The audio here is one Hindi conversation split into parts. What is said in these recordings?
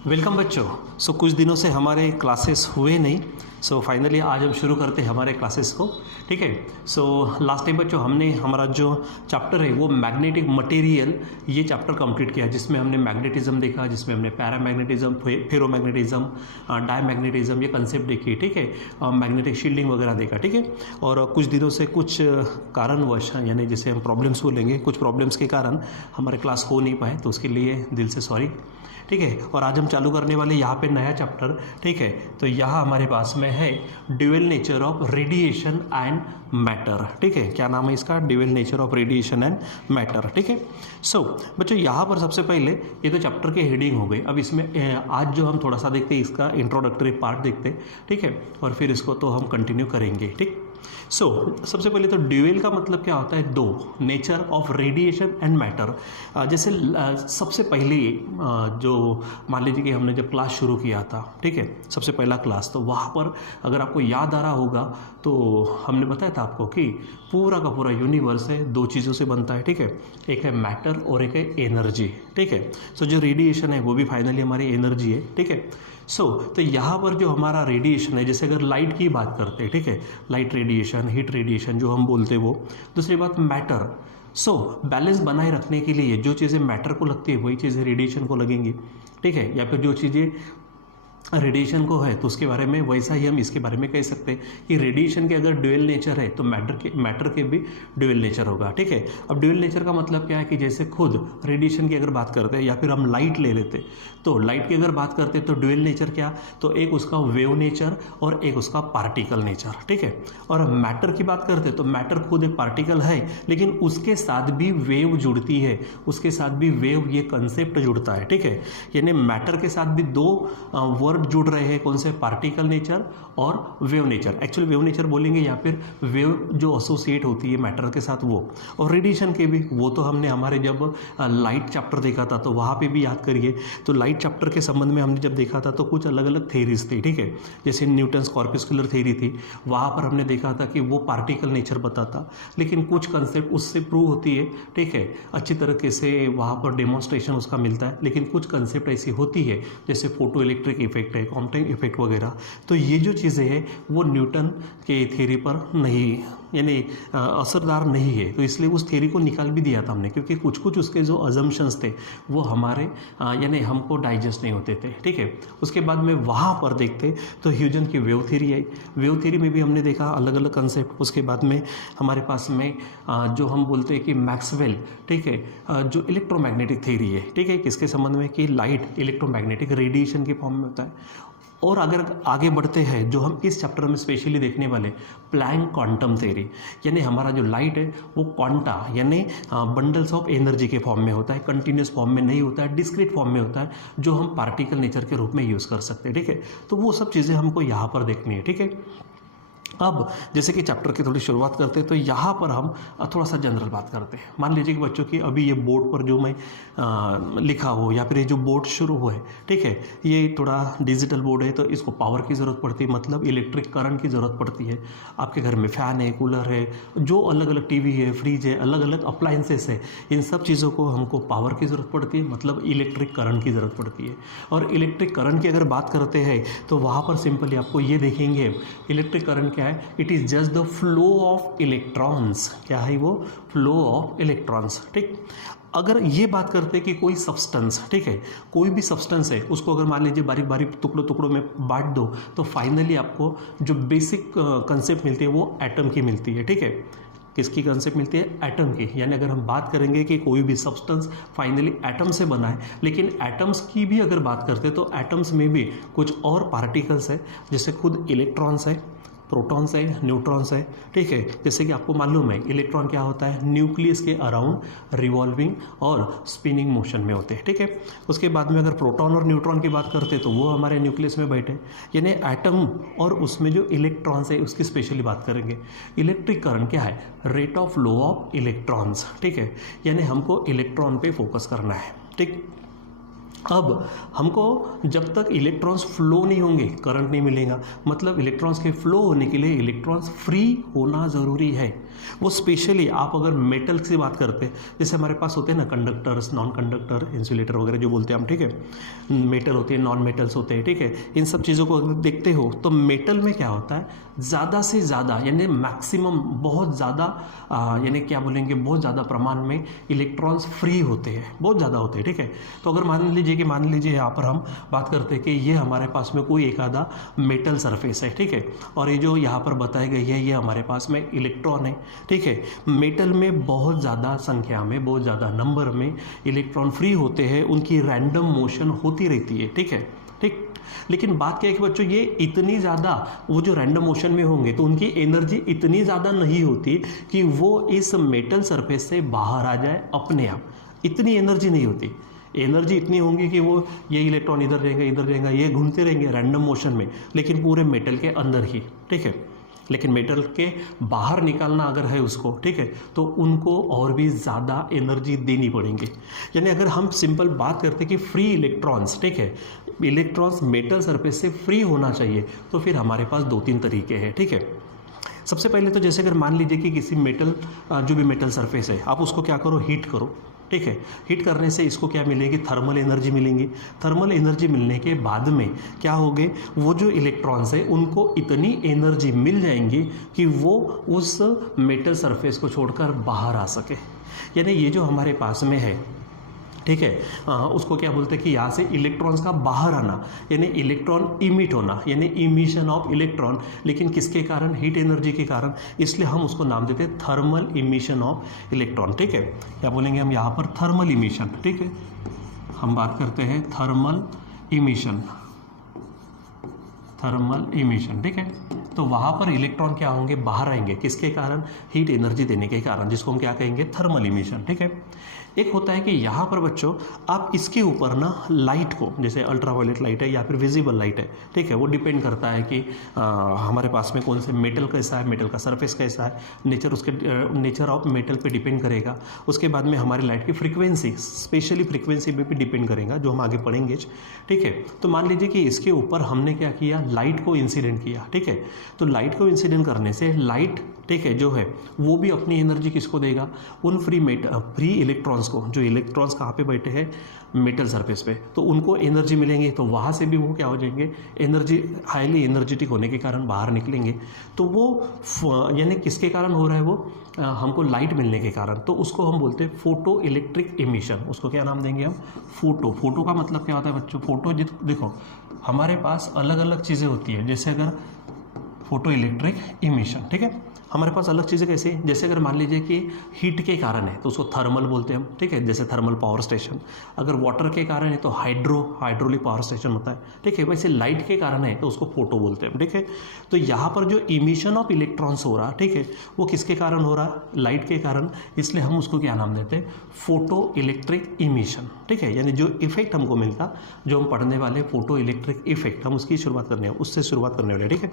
वेलकम बच्चों। कुछ दिनों से हमारे क्लासेस हुए नहीं। फाइनली आज हम शुरू करते हैं हमारे क्लासेस को। ठीक है। लास्ट टाइम बच्चों हमने हमारा जो चैप्टर है वो मैग्नेटिक मटेरियल ये चैप्टर कंप्लीट किया, जिसमें हमने मैग्नेटिज्म देखा, जिसमें हमने पैरामैग्नेटिज्म, फेरोमैग्नेटिज्म, डायमैग्नेटिज्म ये कंसेप्ट देखी। ठीक है। मैग्नेटिक शील्डिंग वगैरह देखा। ठीक है। और कुछ दिनों से कुछ कारणवश, यानी जैसे हम प्रॉब्लम्स बोलेंगे, कुछ प्रॉब्लम्स के कारण हमारे क्लास हो नहीं पाए, तो उसके लिए दिल से सॉरी। ठीक है। और आज हम चालू करने वाले यहाँ पे नया चैप्टर। ठीक है। तो यहाँ हमारे पास में है dual nature of radiation and matter. ठीक है। क्या नाम है इसका? Dual nature of radiation and matter. ठीक है। बच्चों यहाँ पर सबसे पहले ये तो चैप्टर के हेडिंग हो गई। अब इसमें आज जो हम थोड़ा सा देखते हैं, इसका इंट्रोडक्टरी पार्ट देखते हैं। ठीक है। और फिर इसको तो हम कंटिन्यू करेंगे। ठीक। सबसे पहले तो ड्यूअल का मतलब क्या होता है? दो, nature of radiation and matter. जैसे सबसे पहले जो मान लीजिए कि हमने जब क्लास शुरू किया था, ठीक है, सबसे पहला क्लास, तो वहाँ पर अगर आपको याद आ रहा होगा तो हमने बताया था आपको कि पूरा का पूरा यूनिवर्स है दो चीज़ों से बनता है। ठीक है। एक है मैटर और एक है एनर्जी। ठीक है। जो रेडिएशन है वो भी फाइनली हमारी एनर्जी है। ठीक है। तो यहाँ पर जो हमारा रेडिएशन है, जैसे अगर लाइट की बात करते हैं, ठीक है, लाइट रेडिएशन, हीट रेडिएशन जो हम बोलते हैं वो। दूसरी बात मैटर। बैलेंस बनाए रखने के लिए जो चीज़ें मैटर को लगती है वही चीज़ें रेडिएशन को लगेंगी। ठीक है। या फिर जो चीज़ें रेडिएशन को है तो उसके बारे में वैसा ही हम इसके बारे में कह सकते हैं कि रेडिएशन के अगर ड्यूअल नेचर है तो मैटर के भी ड्यूअल नेचर होगा। ठीक है। अब ड्यूअल नेचर का मतलब क्या है कि जैसे खुद रेडिएशन की अगर बात करते हैं या फिर हम लाइट ले लेते, तो लाइट की अगर बात करते हैं तो ड्यूअल नेचर क्या? तो एक उसका वेव नेचर और एक उसका पार्टिकल नेचर। ठीक है। और मैटर की बात करते तो मैटर खुद एक पार्टिकल है, लेकिन उसके साथ भी वेव जुड़ती है, उसके साथ भी वेव ये कंसेप्ट जुड़ता है। ठीक है। यानी मैटर के साथ भी दो वर्ड जुड़ रहे हैं। कौन से? पार्टिकल नेचर और wave nature. Actually wave nature बोलेंगे या फिर वेव जो एसोसिएट होती है मैटर के साथ वो। और रेडिएशन के भी, वो तो हमने हमारे जब लाइट चैप्टर देखा था तो वहाँ पे भी याद करिए। तो लाइट चैप्टर के संबंध में हमने जब देखा था तो कुछ अलग अलग थेरीज थी। ठीक है। जैसे न्यूटन्स कॉर्पस्कुलर थेरी थी, वहाँ पर हमने देखा था कि वो पार्टिकल नेचर बताता, लेकिन कुछ कंसेप्ट उससे प्रूव होती है। ठीक है। अच्छी तरीके से वहाँ पर डेमोन्स्ट्रेशन उसका मिलता है, लेकिन कुछ कंसेप्ट ऐसी होती है जैसे फोटो इलेक्ट्रिक इफेक्ट है, क्वांटम इफेक्ट वगैरह। तो ये जो चीज़ें हैं वो न्यूटन के थ्योरी पर नहीं, यानी असरदार नहीं है, तो इसलिए उस थ्योरी को निकाल भी दिया था हमने, क्योंकि कुछ कुछ उसके जो अजम्पशंस थे वो हमारे यानी हमको डाइजेस्ट नहीं होते थे। ठीक है। उसके बाद में वहाँ पर देखते तो ह्यूजन की वेव थ्योरी आई। वेव थ्योरी में भी हमने देखा अलग अलग कंसेप्ट। उसके बाद में हमारे पास में जो हम बोलते हैं कि मैक्सवेल, ठीक है, जो इलेक्ट्रोमैग्नेटिक थ्योरी है, ठीक है, किसके संबंध में? कि लाइट इलेक्ट्रोमैग्नेटिक रेडिएशन के फॉर्म में होता है। और अगर आगे बढ़ते हैं, जो हम इस चैप्टर में स्पेशली देखने वाले, प्लैंक क्वांटम थ्योरी, यानी हमारा जो लाइट है वो क्वांटा यानी बंडल्स ऑफ एनर्जी के फॉर्म में होता है, कंटिन्यूस फॉर्म में नहीं होता है, डिस्क्रीट फॉर्म में होता है, जो हम पार्टिकल नेचर के रूप में यूज़ कर सकते हैं। ठीक है। तो वो सब चीज़ें हमको यहाँ पर देखनी है। ठीक है। अब जैसे कि चैप्टर की थोड़ी शुरुआत करते हैं तो यहाँ पर हम थोड़ा सा जनरल बात करते हैं। मान लीजिए कि बच्चों की अभी ये बोर्ड पर जो मैं लिखा हो या फिर ये जो बोर्ड शुरू हुआ है, ठीक है, ये थोड़ा डिजिटल बोर्ड है, तो इसको पावर की ज़रूरत पड़ती है, मतलब इलेक्ट्रिक करंट की ज़रूरत पड़ती है। आपके घर में फ़ैन है, कूलर है, जो अलग अलग टीवी है, फ्रिज है, अलग अलग अप्लाइंसेस है, इन सब चीज़ों को हमको पावर की ज़रूरत पड़ती है, मतलब इलेक्ट्रिक करंट की ज़रूरत पड़ती है। और इलेक्ट्रिक करंट की अगर बात करते हैं तो वहाँ पर सिंपली आपको ये देखेंगे, इलेक्ट्रिक करंट क्या है? It is just the flow of electrons. क्या है वो? Flow of electrons. ठीक। अगर ये बात करते हैं कि कोई सब्सटेंस, ठीक है, कोई भी सब्सटेंस है, उसको अगर मान लीजिए बारीक बारीक टुकड़ों टुकड़ों में बांट दो तो फाइनली आपको जो बेसिक कंसेप्ट मिलती है वो एटम की मिलती है। ठीक है। किसकी कंसेप्ट मिलती है? एटम की। यानी अगर हम बात करेंगे कि कोई भी सब्सटेंस फाइनली एटम से बना है, लेकिन एटम्स की भी अगर बात करते हैं तो एटम्स में भी कुछ और पार्टिकल्स है, जैसे खुद इलेक्ट्रॉन्स है, प्रोटॉन्स है, न्यूट्रॉन्स है। ठीक है। जैसे कि आपको मालूम है इलेक्ट्रॉन क्या होता है? न्यूक्लियस के अराउंड रिवॉल्विंग और स्पिनिंग मोशन में होते हैं। ठीक है। उसके बाद में अगर प्रोटॉन और न्यूट्रॉन की बात करते हैं तो वो हमारे न्यूक्लियस में बैठे, यानी एटम और उसमें जो इलेक्ट्रॉन्स है उसकी स्पेशली बात करेंगे। इलेक्ट्रिक करंट क्या है? Rate of flow of electrons. ठीक है। यानी हमको इलेक्ट्रॉन पे फोकस करना है। ठीक। अब हमको जब तक इलेक्ट्रॉन्स फ्लो नहीं होंगे करंट नहीं मिलेगा, मतलब इलेक्ट्रॉन्स के फ्लो होने के लिए इलेक्ट्रॉन्स फ्री होना ज़रूरी है। वो स्पेशली आप अगर मेटल की बात करते हैं, जैसे हमारे पास होते हैं ना कंडक्टर्स, नॉन कंडक्टर, इंसुलेटर वगैरह जो बोलते हैं हम, ठीक है, मेटल होते हैं, नॉन मेटल्स होते हैं, ठीक है, इन सब चीज़ों को अगर देखते हो तो मेटल में क्या होता है, ज़्यादा से ज़्यादा यानी मैक्सिमम बहुत ज़्यादा यानी क्या बोलेंगे, बहुत ज़्यादा प्रमाण में इलेक्ट्रॉन्स फ्री होते हैं, बहुत ज़्यादा होते हैं, ठीक है। तो अगर मान लीजिए यहाँ पर हम बात करते हैं कि ये हमारे पास में कोई एक आधा मेटल सरफेस है, ठीक है, और ये जो यहाँ पर बताई गई है ये हमारे पास में इलेक्ट्रॉन है, ठीक है। मेटल में बहुत ज़्यादा संख्या में, बहुत ज़्यादा नंबर में इलेक्ट्रॉन फ्री होते हैं, उनकी रैंडम मोशन होती रहती है, ठीक है, ठीक। लेकिन बात क्या है कि बच्चों ये इतनी ज़्यादा, वो जो रैंडम मोशन में होंगे तो उनकी एनर्जी इतनी ज़्यादा नहीं होती कि वो इस मेटल सरफेस से बाहर आ जाए अपने आप, इतनी एनर्जी नहीं होती। एनर्जी इतनी होंगी कि वो ये इलेक्ट्रॉन इधर जाएगा, ये घूमते रहेंगे रैंडम मोशन में, लेकिन पूरे मेटल के अंदर ही, ठीक है। लेकिन मेटल के बाहर निकालना अगर है उसको, ठीक है, तो उनको और भी ज़्यादा एनर्जी देनी पड़ेंगी। यानी अगर हम सिंपल बात करते हैं कि फ्री इलेक्ट्रॉन्स, ठीक है, इलेक्ट्रॉन्स मेटल सरफेस से फ्री होना चाहिए, तो फिर हमारे पास 2-3 तरीके हैं, ठीक है। सबसे पहले तो जैसे अगर मान लीजिए कि किसी मेटल, जो भी मेटल सरफेस है, आप उसको क्या करो, हीट करो, ठीक है। हीट करने से इसको क्या मिलेगी, थर्मल एनर्जी मिलेंगी। थर्मल एनर्जी मिलने के बाद में क्या होगे, वो जो इलेक्ट्रॉन्स है उनको इतनी एनर्जी मिल जाएंगी कि वो उस मेटल सरफेस को छोड़कर बाहर आ सके। यानी ये जो हमारे पास में है, ठीक है, उसको क्या बोलते हैं कि यहाँ से इलेक्ट्रॉन्स का बाहर आना, यानी इलेक्ट्रॉन इमिट होना, यानी इमिशन ऑफ इलेक्ट्रॉन, लेकिन किसके कारण, हीट एनर्जी के कारण, इसलिए हम उसको नाम देते हैं थर्मल इमिशन ऑफ इलेक्ट्रॉन, ठीक है। क्या बोलेंगे हम यहाँ पर, थर्मल इमिशन, ठीक है। हम बात करते हैं थर्मल इमिशन, ठीक है। तो वहाँ पर इलेक्ट्रॉन क्या होंगे, बाहर आएंगे, किसके कारण, हीट एनर्जी देने के कारण, जिसको हम क्या कहेंगे, थर्मल इमिशन, ठीक है। एक होता है कि यहाँ पर बच्चों आप इसके ऊपर ना लाइट को, जैसे अल्ट्रावायलेट लाइट है या फिर विजिबल लाइट है, ठीक है, वो डिपेंड करता है कि हमारे पास में कौन से मेटल कैसा है, मेटल का सरफेस कैसा है, नेचर ऑफ मेटल पे डिपेंड करेगा। उसके बाद में हमारी लाइट की फ्रीक्वेंसी, स्पेशली फ्रीक्वेंसी पे भी डिपेंड करेगा, जो हम आगे पढ़ेंगे, ठीक है। तो मान लीजिए कि इसके ऊपर हमने क्या किया, लाइट को इंसिडेंट किया, ठीक है। तो लाइट को इंसिडेंट करने से लाइट, ठीक है, जो है वो भी अपनी एनर्जी किसको देगा, उन फ्री इलेक्ट्रॉन्स को, जो इलेक्ट्रॉन्स कहाँ पे बैठे हैं, मेटल सरफेस पे, तो उनको एनर्जी मिलेंगे, तो वहाँ से भी वो क्या हो जाएंगे, एनर्जी, हाईली एनर्जेटिक होने के कारण बाहर निकलेंगे। तो वो यानी किसके कारण हो रहा है, वो हमको लाइट मिलने के कारण, तो उसको हम बोलते हैं फोटो इलेक्ट्रिक इमिशन। उसको क्या नाम देंगे हम, फोटो का मतलब क्या होता है बच्चों, फोटो, देखो हमारे पास अलग अलग चीज़ें होती है, जैसे अगर फोटो इलेक्ट्रिक इमिशन, ठीक है, हमारे पास अलग चीज़ें कैसे, जैसे अगर मान लीजिए कि हीट के कारण है तो उसको थर्मल बोलते हैं हम, ठीक है, जैसे थर्मल पावर स्टेशन। अगर वाटर के कारण है तो हाइड्रोलिक पावर स्टेशन होता है, ठीक है। वैसे लाइट के कारण है तो उसको फोटो बोलते हैं, ठीक है। तो यहाँ पर जो इमिशन ऑफ इलेक्ट्रॉन्स हो रहा, ठीक है, वो किसके कारण हो रहा, लाइट के कारण, इसलिए हम उसको क्या नाम देते हैं, फोटो इलेक्ट्रिक इमिशन, ठीक है। यानी जो इफेक्ट हमको मिलता, जो हम पढ़ने वाले फोटो इलेक्ट्रिक इफेक्ट, हम उसकी शुरुआत करने वाले, ठीक है।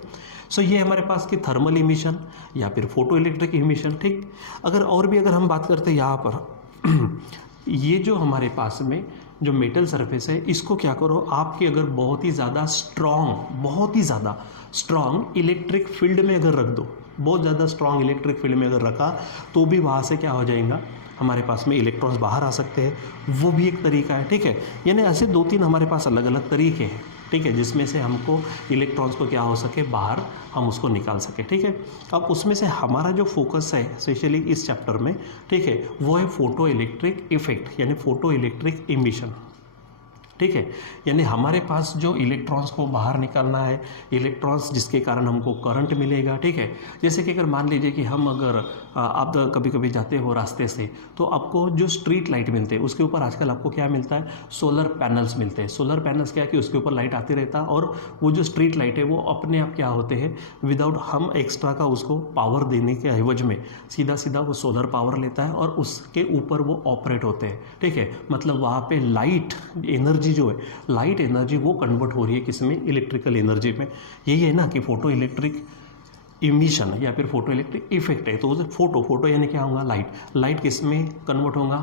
सो ये हमारे पास की थर्मल इमिशन या फिर फोटो इलेक्ट्रिक इमिशन, ठीक। अगर हम बात करते हैं यहाँ पर ये जो हमारे पास में जो मेटल सरफेस है, इसको क्या करो, आपकी अगर बहुत ही ज़्यादा स्ट्रॉन्ग इलेक्ट्रिक फील्ड में अगर रख दो, बहुत ज़्यादा स्ट्रॉन्ग इलेक्ट्रिक फील्ड में अगर रखा, तो भी वहाँ से क्या हो जाएगा, हमारे पास में इलेक्ट्रॉन्स बाहर आ सकते हैं, वो भी एक तरीका है, ठीक है। यानी ऐसे 2-3 हमारे पास अलग अलग तरीके हैं, ठीक है, जिसमें से हमको इलेक्ट्रॉन्स को क्या हो सके, बाहर हम उसको निकाल सके, ठीक है। अब उसमें से हमारा जो फोकस है स्पेशली इस चैप्टर में, ठीक है, वो है फोटो इलेक्ट्रिक इफेक्ट, यानी फोटो इलेक्ट्रिक इमिशन, ठीक है। यानी हमारे पास जो इलेक्ट्रॉन्स को बाहर निकालना है, इलेक्ट्रॉन्स जिसके कारण हमको करंट मिलेगा, ठीक है। जैसे कि अगर मान लीजिए कि हम अगर आप कभी कभी जाते हो रास्ते से, तो आपको जो स्ट्रीट लाइट मिलते हैं उसके ऊपर आजकल आपको क्या मिलता है, सोलर पैनल्स मिलते हैं। सोलर पैनल्स क्या है कि उसके ऊपर लाइट आती रहता है, और वो जो स्ट्रीट लाइट है वो अपने आप क्या होते हैं, विदाउट हम एक्स्ट्रा का उसको पावर देने के एवज में सीधा वो सोलर पावर लेता है और उसके ऊपर वो ऑपरेट होते हैं, ठीक है। मतलब वहाँ पे लाइट एनर्जी जो है, लाइट एनर्जी वो कन्वर्ट हो रही है किसमें, इलेक्ट्रिकल एनर्जी में। यही है ना कि फोटो इलेक्ट्रिक इमिशन या फिर फोटो इलेक्ट्रिक इफेक्ट है। तो फोटो यानी क्या होगा, लाइट किस में कन्वर्ट होगा,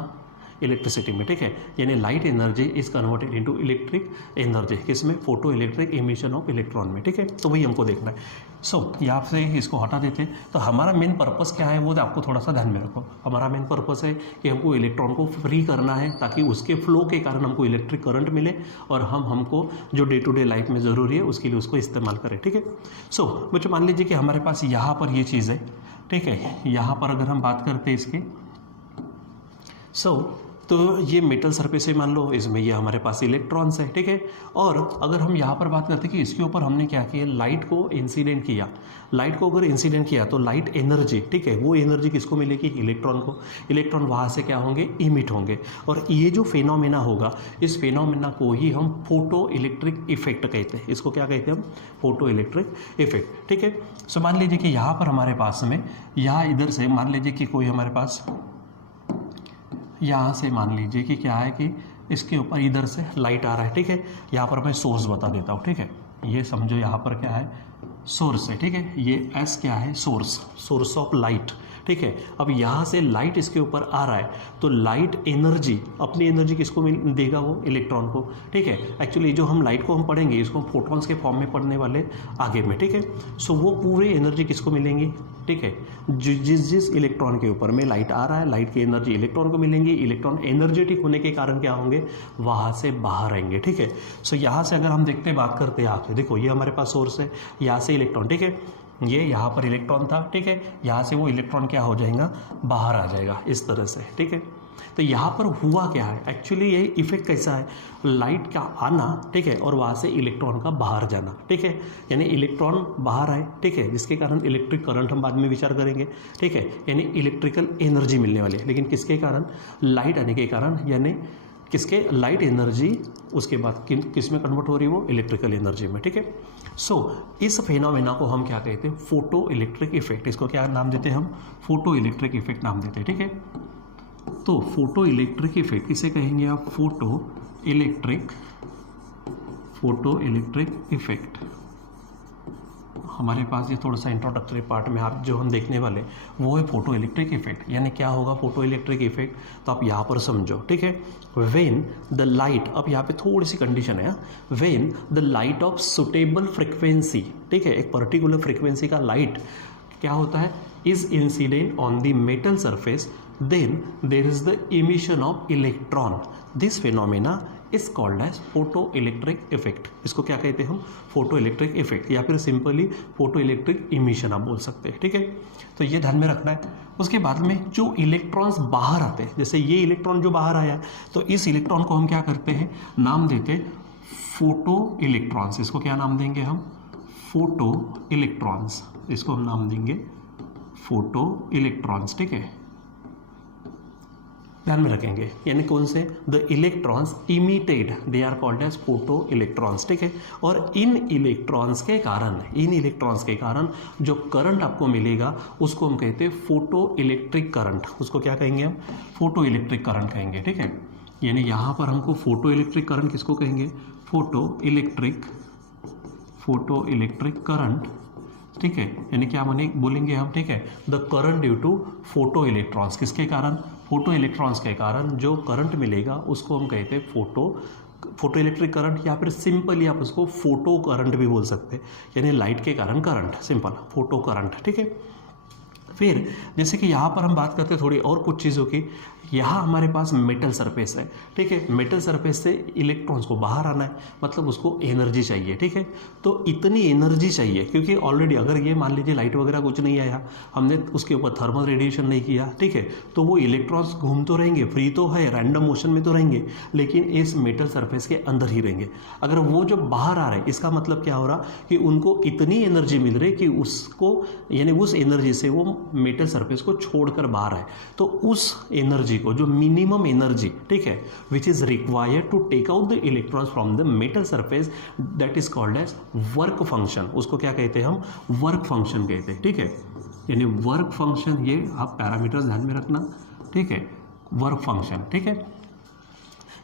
इलेक्ट्रिसिटी में, ठीक है। यानी light energy is converted into electric energy, किसमें, photo electric emission of electron में, ठीक है। तो वही हमको देखना है। सो यहाँ से इसको हटा देते हैं। तो हमारा मेन पर्पस क्या है वो आपको थोड़ा सा ध्यान में रखो। हमारा मेन पर्पस है कि हमको इलेक्ट्रॉन को फ्री करना है ताकि उसके फ्लो के कारण हमको इलेक्ट्रिक करंट मिले और हमको जो डे टू डे लाइफ में ज़रूरी है उसके लिए उसको इस्तेमाल करें, ठीक है। सो बच्चों मान लीजिए कि हमारे पास यहाँ पर ये चीज़ है, ठीक है। यहाँ पर अगर हम बात करते हैं इसके, तो ये मेटल सरफेस है मान लो, इसमें ये हमारे पास इलेक्ट्रॉन्स है, ठीक है। और अगर हम यहाँ पर बात करते हैं कि इसके ऊपर हमने क्या किया, लाइट को इंसिडेंट किया, लाइट को अगर इंसिडेंट किया तो लाइट एनर्जी, ठीक है, वो एनर्जी किसको मिलेगी, इलेक्ट्रॉन को। इलेक्ट्रॉन वहाँ से क्या होंगे, इमिट होंगे। और ये जो फेनोमेना होगा, इस फेनोमेना को ही हम फोटो इलेक्ट्रिक इफेक्ट कहते हैं। इसको क्या कहते हैं हम, फोटो इलेक्ट्रिक इफेक्ट, ठीक है। सो मान लीजिए कि यहाँ पर हमारे पास में, यहाँ इधर से मान लीजिए कि कोई हमारे पास यहाँ से मान लीजिए कि क्या है कि इसके ऊपर इधर से लाइट आ रहा है, ठीक है। यहाँ पर मैं सोर्स बता देता हूँ, ठीक है। ये समझो यहाँ पर क्या है, सोर्स है, ठीक है। ये एस क्या है, सोर्स ऑफ लाइट, ठीक है। अब यहाँ से लाइट इसके ऊपर आ रहा है तो लाइट एनर्जी, अपनी एनर्जी किसको देगा, वो इलेक्ट्रॉन को, ठीक है। एक्चुअली जो हम लाइट को हम पढ़ेंगे इसको हम फोटॉन्स के फॉर्म में पढ़ने वाले आगे में, ठीक है। सो वो पूरी एनर्जी किसको मिलेंगी, ठीक है। जिस इलेक्ट्रॉन के ऊपर में लाइट आ रहा है, लाइट की एनर्जी इलेक्ट्रॉन को मिलेंगी। इलेक्ट्रॉन एनर्जेटिक होने के कारण क्या होंगे, वहाँ से बाहर आएंगे, ठीक है। सो यहाँ से अगर हम देखते बात करते हैं आगे, देखो ये हमारे पास सोर्स है, यहाँ से इलेक्ट्रॉन, ठीक है। ये यहाँ पर इलेक्ट्रॉन था, ठीक है। यहाँ से वो इलेक्ट्रॉन क्या हो जाएगा, बाहर आ जाएगा इस तरह से, ठीक है। तो यहाँ पर हुआ क्या है, एक्चुअली ये इफेक्ट कैसा है, लाइट का आना, ठीक है, और वहाँ से इलेक्ट्रॉन का बाहर जाना, ठीक है। यानी इलेक्ट्रॉन बाहर आए, ठीक है, जिसके कारण इलेक्ट्रिक करंट हम बाद में विचार करेंगे, ठीक है। यानी इलेक्ट्रिकल एनर्जी मिलने वाली है, लेकिन किसके कारण, लाइट आने के कारण, यानी किसके, लाइट एनर्जी उसके बाद किस में कन्वर्ट हो रही है, वो इलेक्ट्रिकल एनर्जी में, ठीक है। सो इस फेनोमेना को हम क्या कहते हैं, फोटो इलेक्ट्रिक इफेक्ट। इसको क्या नाम देते हैं हम, फोटो इलेक्ट्रिक इफेक्ट नाम देते हैं, ठीक है। तो फोटो इलेक्ट्रिक इफेक्ट किसे कहेंगे आप, फोटो इलेक्ट्रिक इफेक्ट। हमारे पास ये थोड़ा सा इंट्रोडक्टरी पार्ट में आप जो हम देखने वाले वो है फोटो इलेक्ट्रिक इफेक्ट। यानी क्या होगा फोटो इलेक्ट्रिक इफेक्ट, तो आप यहाँ पर समझो, ठीक है। व्हेन द लाइट, अब यहाँ पे थोड़ी सी कंडीशन है, when the light of suitable frequency, ठीक है, एक पर्टिकुलर फ्रिक्वेंसी का लाइट क्या होता है, is incident on the metal surface, then there is the emission of electron. This phenomena is called as photo electric effect. इसको क्या कहते हैं हम, फोटो इलेक्ट्रिक इफेक्ट, या फिर सिंपली फोटो इलेक्ट्रिक इमिशन आप बोल सकते हैं, ठीक है। तो ये ध्यान में रखना है। उसके बाद में जो इलेक्ट्रॉन्स बाहर आते हैं, जैसे ये इलेक्ट्रॉन जो बाहर आया है, तो इस इलेक्ट्रॉन को हम क्या करते हैं, नाम देते हैं फोटो इलेक्ट्रॉन्स। इसको क्या नाम देंगे हम, फोटो इलेक्ट्रॉन्स। इसको हम नाम देंगे फोटो इलेक्ट्रॉन्स, ठीक है। ध्यान में रखेंगे, यानी कौन से, the electrons emitted, they are called as photo electrons, ठीक है। और इन इलेक्ट्रॉन्स के कारण जो करंट आपको मिलेगा उसको हम कहते हैं फोटो इलेक्ट्रिक करंट। उसको क्या कहेंगे हम, फोटो इलेक्ट्रिक करंट कहेंगे, ठीक है। यानी यहाँ पर हमको फोटो इलेक्ट्रिक करंट किसको कहेंगे, फोटो इलेक्ट्रिक करंट, ठीक है। यानी क्या बोलेंगे हम, ठीक है, the current due to photo electrons. किसके कारण, फोटो इलेक्ट्रॉन्स के कारण जो करंट मिलेगा उसको हम कहते हैं फोटो इलेक्ट्रिक करंट, या फिर सिंपली आप उसको फोटो करंट भी बोल सकते हैं। यानी लाइट के कारण करंट, सिंपल फोटो करंट, ठीक है। फिर जैसे कि यहाँ पर हम बात करते हैं थोड़ी और कुछ चीज़ों की, यहाँ हमारे पास मेटल सरफेस है, ठीक है। मेटल सरफेस से इलेक्ट्रॉन्स को बाहर आना है, मतलब उसको एनर्जी चाहिए, ठीक है। तो इतनी एनर्जी चाहिए क्योंकि ऑलरेडी अगर ये मान लीजिए लाइट वगैरह कुछ नहीं आया, हमने उसके ऊपर थर्मल रेडिएशन नहीं किया, ठीक है, तो वो इलेक्ट्रॉन्स घूम तो रहेंगे, फ्री तो है, रैंडम मोशन में तो रहेंगे, लेकिन इस मेटल सरफेस के अंदर ही रहेंगे। अगर वो जो बाहर आ रहे हैं, इसका मतलब क्या हो रहा कि उनको इतनी एनर्जी मिल रही कि उसको, यानी उस एनर्जी से वो मेटल सरफेस को छोड़कर बाहर आए। तो उस एनर्जी को, जो मिनिमम एनर्जी, ठीक है, which is required to take out the electrons from the metal surface, that is called as work function. उसको क्या कहते हैं हम, वर्क फंक्शन कहते हैं, ठीक है। यानी वर्क फंक्शन, ये आप पैरामीटर्स ध्यान में रखना, ठीक है, वर्क फंक्शन, ठीक है।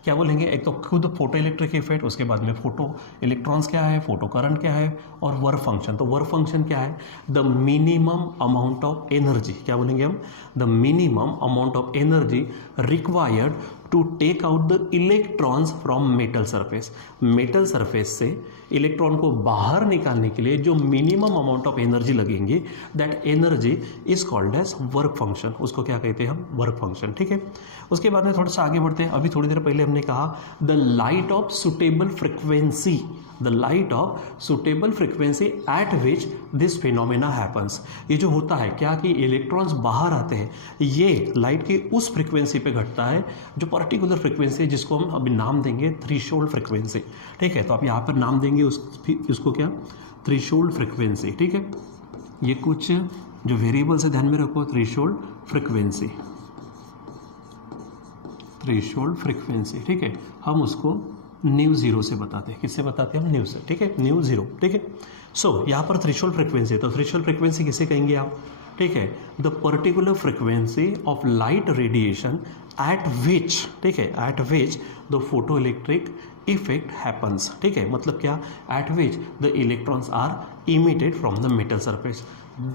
क्या बोलेंगे, एक तो खुद फोटो इलेक्ट्रिक इफेक्ट, उसके बाद में फोटो इलेक्ट्रॉन्स क्या है, फोटो करंट क्या है, और वर्क फंक्शन। तो वर्क फंक्शन क्या है, the minimum amount of energy, क्या बोलेंगे हम, the minimum amount of energy required to take out the electrons from metal surface. Metal surface से इलेक्ट्रॉन को बाहर निकालने के लिए जो मिनिमम अमाउंट ऑफ एनर्जी लगेंगे, that energy is called as work function. उसको क्या कहते हैं हम? Work function. ठीक है, उसके बाद में थोड़ा सा आगे बढ़ते हैं। अभी थोड़ी देर पहले हमने कहा the light of suitable frequency, the light of suitable frequency eight which this phenomena happens. ये जो होता है क्या कि इलेक्ट्रॉन्स बाहर आते हैं, ये लाइट की उस फ्रिक्वेंसी पे घटता है जो पर्टिकुलर फ्रिक्वेंसी है, जिसको हम अभी नाम देंगे थ्रेशोल्ड फ्रिक्वेंसी। ठीक है, तो आप यहाँ पर नाम देंगे उसको क्या? Threshold frequency. ठीक है, ये कुछ जो वेरिएबल्स है ध्यान में रखो। Threshold frequency, threshold frequency. ठीक है, हम उसको न्यू जीरो से बताते हैं। किससे बताते हैं हम? न्यू से। ठीक है, न्यू जीरो। ठीक है, सो यहाँ पर थ्रेशोल्ड फ्रिक्वेंसी है, तो थ्रेशोल्ड फ्रिक्वेंसी किसे कहेंगे आप? ठीक है, the particular frequency of light radiation at which, ठीक है, at which the photo electric effect happens. ठीक है, मतलब क्या? At which the electrons are emitted from the metal surface,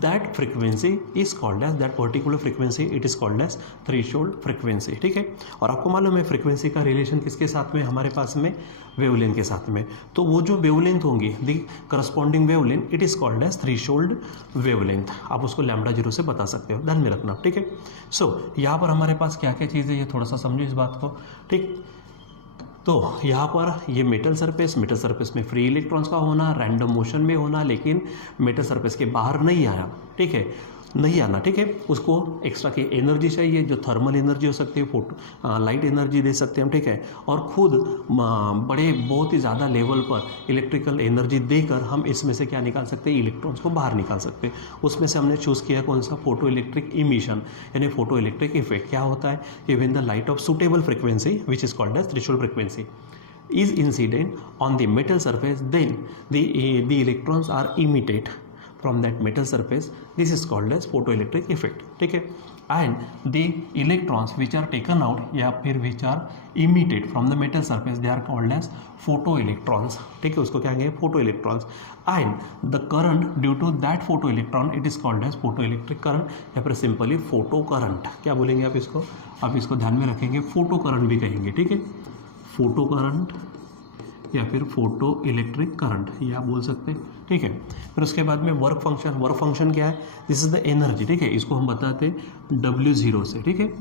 that frequency is called as, that particular frequency it is called as threshold frequency। ठीक है, और आपको मालूम है फ्रीक्वेंसी का रिलेशन किसके साथ में हमारे पास में? वेवलेंथ के साथ में। तो वो जो वेवलेंथ होंगी, the corresponding wavelength, it is called as threshold wavelength. आप उसको लैम्डा जीरो से बता सकते हो, ध्यान में रखना। ठीक है, सो यहाँ पर हमारे पास क्या क्या चीज़ है, ये थोड़ा सा समझो इस बात को। ठीक, तो यहाँ पर ये मेटल सरफेस में फ्री इलेक्ट्रॉन्स का होना, रैंडम मोशन में होना, लेकिन मेटल सरफेस के बाहर नहीं आया। ठीक है, नहीं आना। ठीक है, उसको एक्स्ट्रा की एनर्जी चाहिए, जो थर्मल एनर्जी हो सकती है, फोटो लाइट एनर्जी दे सकते हैं हम। ठीक है, और खुद बड़े बहुत ही ज़्यादा लेवल पर इलेक्ट्रिकल एनर्जी देकर हम इसमें से क्या निकाल सकते हैं? इलेक्ट्रॉन्स को बाहर निकाल सकते हैं। उसमें से हमने चूज़ किया कौन सा? फोटो इलेक्ट्रिक इमिशन, यानी फोटो इलेक्ट्रिक इफेक्ट। क्या होता है? Even the light of suitable frequency which is called as threshold frequency is incident on the metal surface, then the electrons are emitted from that metal surface. This is called as photoelectric effect। ठीक है, and the electrons which are taken out या फिर which are emitted from the metal surface, they are called as photoelectrons। ठीक है, उसको क्या कहेंगे? photoelectrons। and the current due to that photoelectron, it is called as photoelectric current या फिर simply photo current। क्या बोलेंगे आप इसको? आप इसको ध्यान में रखेंगे, फोटो करंट भी कहेंगे। ठीक है, फोटो करंट या फिर फोटो इलेक्ट्रिक करंट, ये आप बोल सकते हैं। ठीक है, फिर उसके बाद में वर्क फंक्शन क्या है? This is the energy. ठीक है, इसको हम बताते हैं W0 से। ठीक है,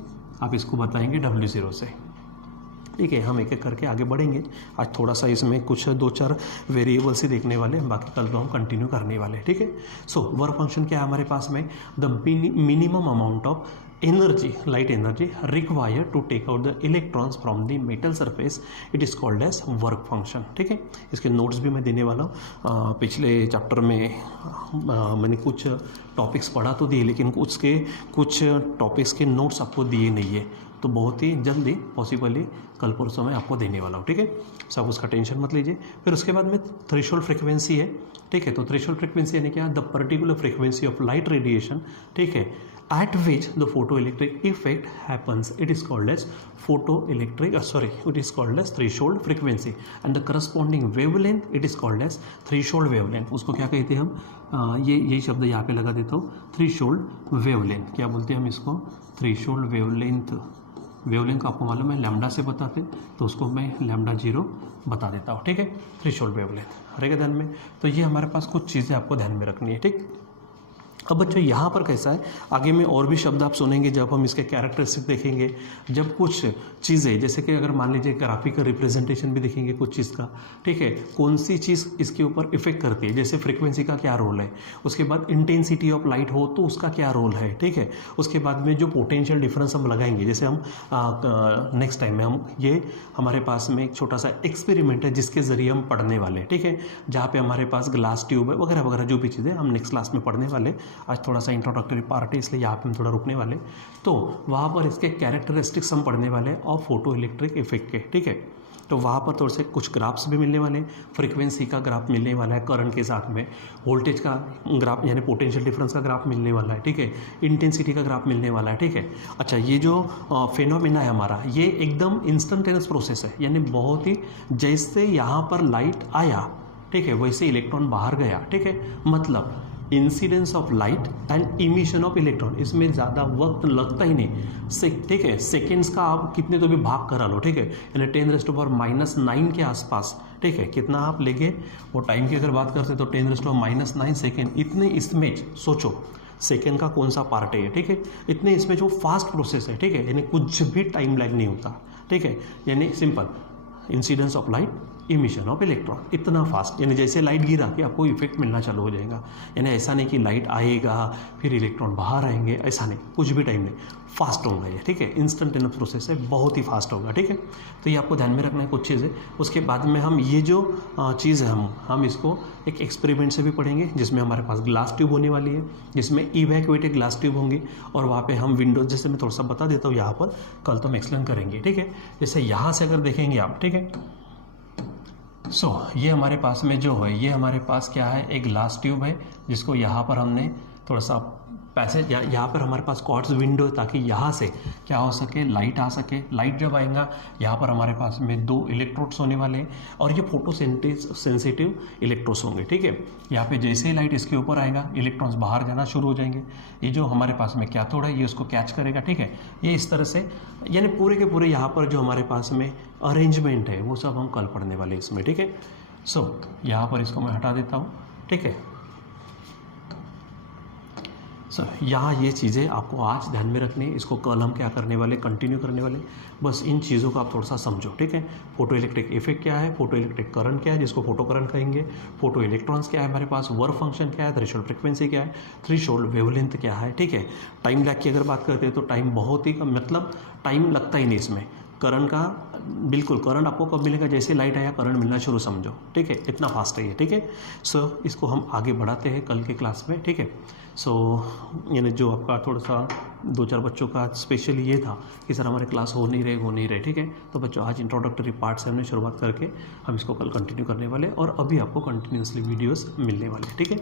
आप इसको बताएंगे W0 से। ठीक है, हम एक एक करके आगे बढ़ेंगे। आज थोड़ा सा इसमें कुछ 2-4 वेरिएबल्स ही देखने वाले हैं, बाकी कल तो हम कंटिन्यू करने वाले हैं। ठीक है, सो वर्क फंक्शन क्या है हमारे पास में? The minimum amount of energy, light energy required to take out the electrons from the metal surface, it is called as work function। ठीक है, इसके नोट्स भी मैं देने वाला हूँ। पिछले चैप्टर में मैंने कुछ टॉपिक्स पढ़ा तो दिए, लेकिन कुछ टॉपिक्स के नोट्स आपको दिए नहीं है, तो बहुत ही जल्दी पॉसिबली कल परसों में आपको देने वाला हूँ। ठीक है, सब उसका टेंशन मत लीजिए। फिर उसके बाद में थ्रेशोल्ड फ्रिक्वेंसी है। ठीक है, तो थ्रेशोल्ड फ्रिक्वेंसी यानी क्या? The particular frequency of light radiation. ठीक है, at which the photoelectric effect happens, it is called as it is called as threshold frequency, and the corresponding wavelength, it is called as threshold wavelength। उसको क्या कहते हैं हम? यही शब्द यहाँ पे लगा देता हूँ, थ्रेशोल्ड वेवलेंथ। क्या बोलते हैं हम इसको? Threshold wavelength. वेवलेंथ को आपको मालूम है लैम्डा से बताते, तो उसको मैं लैम्डा जीरो बता देता हूँ। ठीक है, थ्रेशोल्ड वेवलेंथ रहेगा ध्यान में। तो ये हमारे पास कुछ चीज़ें आपको ध्यान में रखनी है। ठीक, अब बच्चों यहाँ पर कैसा है, आगे में और भी शब्द आप सुनेंगे जब हम इसके कैरेक्टरिस्टिक देखेंगे, जब कुछ चीज़ें जैसे कि अगर मान लीजिए ग्राफिकल रिप्रेजेंटेशन भी देखेंगे कुछ चीज़ का। ठीक है, कौन सी चीज़ इसके ऊपर इफेक्ट करती है, जैसे फ्रीक्वेंसी का क्या रोल है, उसके बाद इंटेंसिटी ऑफ लाइट हो तो उसका क्या रोल है। ठीक है, उसके बाद में जो पोटेंशियल डिफरेंस हम लगाएंगे, जैसे हम नेक्स्ट टाइम में हम ये हमारे पास में एक छोटा सा एक्सपेरिमेंट है जिसके ज़रिए हम पढ़ने वाले हैं। ठीक है, जहाँ पे हमारे पास ग्लास ट्यूब है वगैरह वगैरह जो भी चीज़ें हम नेक्स्ट क्लास में पढ़ने वाले। आज थोड़ा सा इंट्रोडक्टरी पार्ट है, इसलिए यहाँ पे हम थोड़ा रुकने वाले, तो वहाँ पर इसके कैरेक्टरिस्टिक्स हम पढ़ने वाले और फोटो इलेक्ट्रिक इफेक्ट के। ठीक है, तो वहाँ पर थोड़े से कुछ ग्राफ्स भी मिलने वाले हैं। फ्रीक्वेंसी का ग्राफ मिलने वाला है करंट के साथ में, वोल्टेज का ग्राफ यानी पोटेंशियल डिफरेंस का ग्राफ मिलने वाला है। ठीक है, इंटेंसिटी का ग्राफ मिलने वाला है। ठीक है, अच्छा, ये जो फेनोमेना है हमारा, ये एकदम इंस्टेंटेनियस प्रोसेस है, यानी बहुत ही जैसे यहाँ पर लाइट आया, ठीक है, वैसे इलेक्ट्रॉन बाहर गया। ठीक है, मतलब incidence of light and emission of electron, इसमें ज़्यादा वक्त लगता ही नहीं, ठीक है, सेकेंड्स का आप कितने तो भी भाग करा लो, ठीक है, यानी 10⁻⁹ के आसपास, ठीक है, कितना आप लेंगे वो टाइम की अगर बात करते तो 10⁻⁹ सेकेंड, इतने इसमें सोचो सेकेंड का कौन सा पार्ट है, ठीक है, इतने इसमें जो फास्ट प्रोसेस है, ठीक है, यानी कुछ भी टाइम लैग नहीं होता, ठीक है, यानी simple incidence of light, emission of electron, इतना फास्ट, यानी जैसे लाइट गिरा कि आपको इफेक्ट मिलना चालू हो जाएगा, यानी ऐसा नहीं कि लाइट आएगा फिर इलेक्ट्रॉन बाहर आएंगे, ऐसा नहीं, कुछ भी टाइम नहीं, फास्ट होगा ये, ठीक है, इंस्टेंटेनियस प्रोसेस है, बहुत ही फास्ट होगा, ठीक है। तो ये आपको ध्यान में रखना है कुछ चीज़ें। उसके बाद में हम ये जो चीज़ है हम इसको एक एक्सपेरिमेंट से भी पढ़ेंगे, जिसमें हमारे पास ग्लास ट्यूब होने वाली है, जिसमें इवैक्यूएटेड ग्लास ट्यूब होंगी, और वहाँ पे हम विंडोज, जैसे मैं थोड़ा सा बता देता हूँ यहाँ पर, कल तो हम एक्सप्लेन करेंगे, ठीक है। जैसे यहाँ से अगर देखेंगे आप, ठीक है, ये हमारे पास में जो है, ये हमारे पास क्या है, एक ग्लास ट्यूब है, जिसको यहाँ पर हमने थोड़ा सा पैसेज, यहाँ पर हमारे पास क्वार्ट्ज विंडो है, ताकि यहाँ से क्या हो सके, लाइट आ सके। लाइट जब आएगा यहाँ पर हमारे पास में 2 इलेक्ट्रोड्स होने वाले हैं, और ये फोटो सेंसिटिव इलेक्ट्रोड्स होंगे, ठीक है। यहाँ पे जैसे ही लाइट इसके ऊपर आएगा, इलेक्ट्रॉन्स बाहर जाना शुरू हो जाएंगे, ये जो हमारे पास में कैथोड है ये उसको कैच करेगा, ठीक है। ये इस तरह से, यानी पूरे के पूरे यहाँ पर जो हमारे पास में अरेंजमेंट है वो सब हम कल पढ़ने वाले इसमें, ठीक है। यहाँ पर इसको मैं हटा देता हूँ, ठीक है। यहाँ ये चीज़ें आपको आज ध्यान में रखनी है, इसको कल हम क्या करने वाले, कंटिन्यू करने वाले, बस इन चीज़ों को आप थोड़ा सा समझो, ठीक है। फोटो इलेक्ट्रिक इफेक्ट क्या है, फोटो इलेक्ट्रिक करंट क्या है, जिसको फोटो करंट कहेंगे, फोटो इलेक्ट्रॉन्स क्या है हमारे पास, वर्क फंक्शन क्या है, थ्रेशोल्ड फ्रिक्वेंसी क्या है, थ्रेशोल्ड वेवलेंथ क्या है, ठीक है। टाइम लैग की अगर बात करते हैं तो टाइम बहुत ही कम, मतलब टाइम लगता ही नहीं इसमें। करंट का बिल्कुल, करंट आपको कब मिलेगा, जैसे लाइट आया करंट मिलना शुरू, समझो, ठीक है, इतना फास्ट है ये, ठीक है। इसको हम आगे बढ़ाते हैं कल के क्लास में, ठीक है। यानी जो आपका थोड़ा सा 2-4 बच्चों का स्पेशली ये था कि सर हमारे क्लास हो नहीं रहे, ठीक है। तो बच्चों आज इंट्रोडक्टरी पार्ट से हमने शुरुआत करके हम इसको कल कंटिन्यू करने वाले, और अभी आपको कंटिन्यूसली वीडियोस मिलने वाले, ठीक है।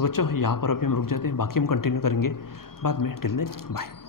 बच्चों यहाँ पर अभी हम रुक जाते हैं, बाकी हम कंटिन्यू करेंगे बाद में। Till then bye.